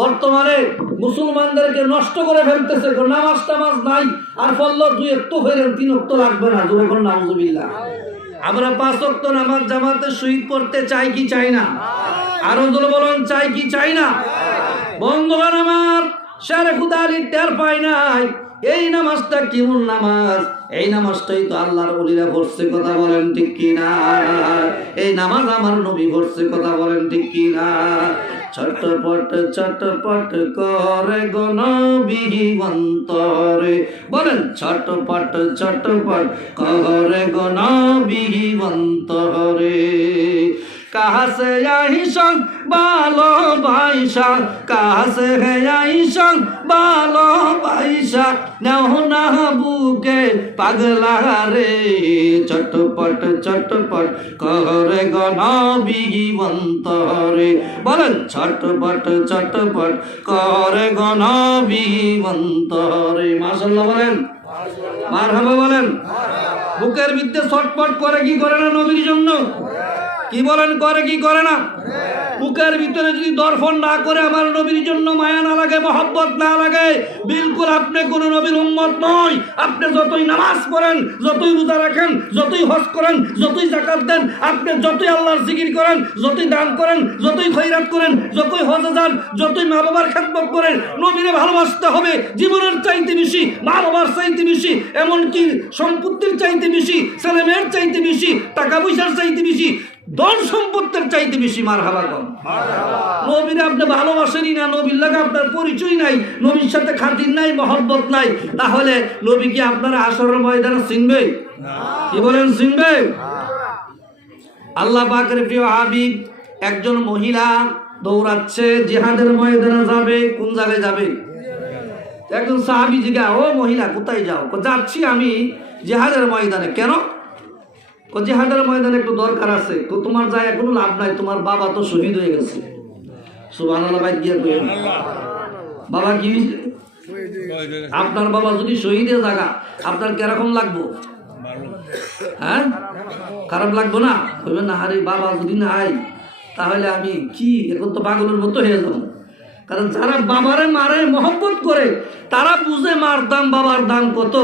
বর্তমানে মুসলমানদেরকে নষ্ট করে ফেলতেছে নামাজ টামাজ নাই, আর ফল্ল দুই একটু হইলেন, তিন অক্ত লাগবে না, জোরে কোন নামজুবিল্লাহ আমরা পাঁচ অক্ত নামাজ জামাতে শহীদ করতে চাই কি চাই না? আরও বলুন, চাই কি চাই না? বন্ধুগণ আমার সারে খুদালি টের পাই নাই। এই নামাজটা কেমন নামাজ? এই নামাজটাই তো আল্লাহর বলিরা পড়ছে কথা বলেন, ঠিক কি না? এই নামাজ আমার নবী পড়ছে কথা বলেন, ঠিক কি না? ছটপট ছটপট করে গণবিহীবন্তরে বলেন ছটপট ছটপট করে গনবি কাহাসে আইসং ভালো ভাইসা কাহাসে হে আইসং ভালো ভাইসা নেও না বুকে পাগলা রে, চটপট চটপট করে গণ বিগিবন্তরে বলেন ছটপট চটপট করে গণ বিগিবন্তরে মাসাল্লাহ বলেন মার বলেন। বুকের ভিতরে ছটপট করে কি করে না নবীর জন্য? কি বলেন করে কি করে না? বুকের ভিতরে যদি দর্শন না করে আমার নবীর জন্য মায়া না লাগে, মহব্বত না লাগে, বিলকুল আপনি কোন নবীর উম্মত নয় আপনি যতই নামাজ পড়েন, যতই রোজা রাখেন, যতই হজ করেন, যতই জাকাত দেন, আপনি যতই আল্লাহর জিকির করেন, যতই দান করেন, যতই খৈরাত করেন, যতই হজে যান, যতই মা বাবার খেদমত করেন, নবীরে ভালোবাসতে হবে, জীবনের চাইতে বেশি, মা বাবার চাইতে বেশি, এমনকি সম্পত্তির চাইতে বেশি ছেলে মেয়ের চাইতে বেশি, টাকা পয়সার চাইতে বেশি, ধন সম্পত্তির চাইতে বেশি মার হাবা কম নবীর আপনি ভালোবাসেনই না নবীর লাগে আপনার পরিচয় নাই নবীর সাথে খাতির নাই মহব্বত নাই তাহলে নবী কি আপনার আসরের ময়দানে চিনবে? কি বলেন চিনবে? আল্লাহ পাকের প্রিয় হাবিব একজন মহিলা দৌড়াচ্ছে জেহাদের ময়দানে যাবে কোন জায়গায় যাবে? একজন সাহাবি জিগা ও মহিলা কোথায় যাও? যাচ্ছি আমি জেহাদের ময়দানে। কেন? কো, হাজার ময়দানে একটু দরকার আছে তো তোমার যায় কোনো লাভ নাই তোমার বাবা তো শহীদ হয়ে গেছে। সুবাহ ভাই গিয়ে। বাবা কি আপনার বাবা যদি শহীদে জায়গা আপনার কীরকম লাগবো? হ্যাঁ? খারাপ লাগবো না? বলবেন না আরে বাবা যদি না আই তাহলে আমি কি? এখন তো পাগলের মতো হয়ে যাব। কারণ যারা বাবারে মারে মহব্বত করে, তারা বুঝে মার দাম, বাবার দাম কত।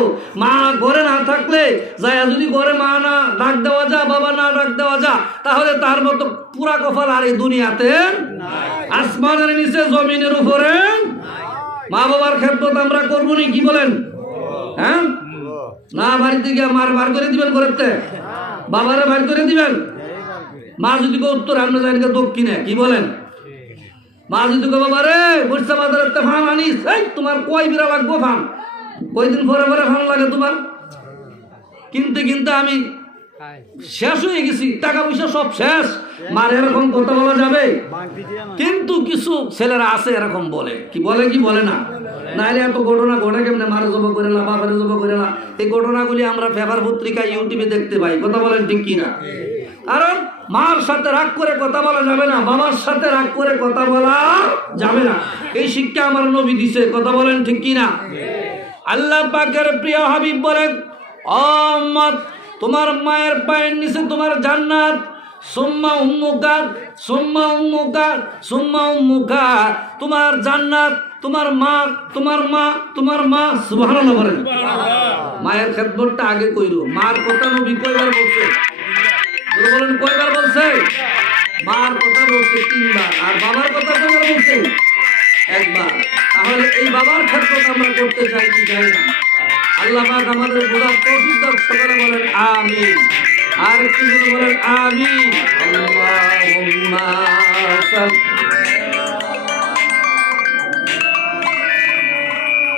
মা ঘরে না থাকলে যায়, যদি ঘরে মা না, ডাক দেওয়া যা, বাবা না ডাক দেওয়া যা, তাহলে তার মতো পুরা কপাল আর এই দুনিয়াতে আসমানের নিচে, জমিনের উপরে মা বাবার খেদমত আমরা করব নি, কি বলেন? হ্যাঁ? না বাড়িতে গিয়ে মার বার করে দিবেন করতে বাবারে বার করে দিবেন? মা যদি উত্তর, আমরা জানি দক্ষিণে, কি বলেন? মা যদি কেউ বাবা রে বর্ষা বাজারের তে ফান আনিস। এই তোমার কয় বিরা লাগবো ফান? কয়দিন পরে পরে ফান লাগে তোমার? কিনতে কিনতে আমি শেষ হয়ে গেছি টাকা পয়সা সব শেষ। মার এরকম কথা বলা যাবে? কিন্তু কিছু ছেলেরা আছে এরকম বলে। কি বলে কি বলে না? নাইলে এত ঘটনা ঘটে কেমনে? মারে জব করে না বাবারে জব করে না। এই ঘটনাগুলি আমরা পেপার পত্রিকা ইউটিউবে দেখতে পাই। কথা বলেন ঠিক কিনা? কারণ মার সাথে রাগ করে কথা বলা যাবে না, বাবার সাথে রাগ করে কথা বলা যাবে না। এই শিক্ষা আমার নবী দিছে, কথা বলেন ঠিক কিনা? আল্লাহ পাকের প্রিয় হাবিব বলেন অমত তোমার মায়ের পায়ের নিচে তোমার জান্নাত। সুম্মা উম্মুকা সুম্মা উম্মুকা সুম্মা উম্মুকা তোমার জান্নাত, তোমার মা তোমার মা তোমার মা। সুবহানাল্লাহ বলেন। মায়ের খেদমতটা আগে কইরো। মার কথা নবী কয়বার বলছে? বলেন, কয়বার? মার কথা বলছে তিনবার, আর বাবার কথা কয়বার বলছে? একবার। তাহলে এই বাবার খেদমত আমরা করতে চাই কি চাই না? আল্লাহ পাক আমাদের বোঝার তৌফিক দাও সকলে বলেন আমিন। আর একটু বলেন আমিন। আল্লাহুম্মা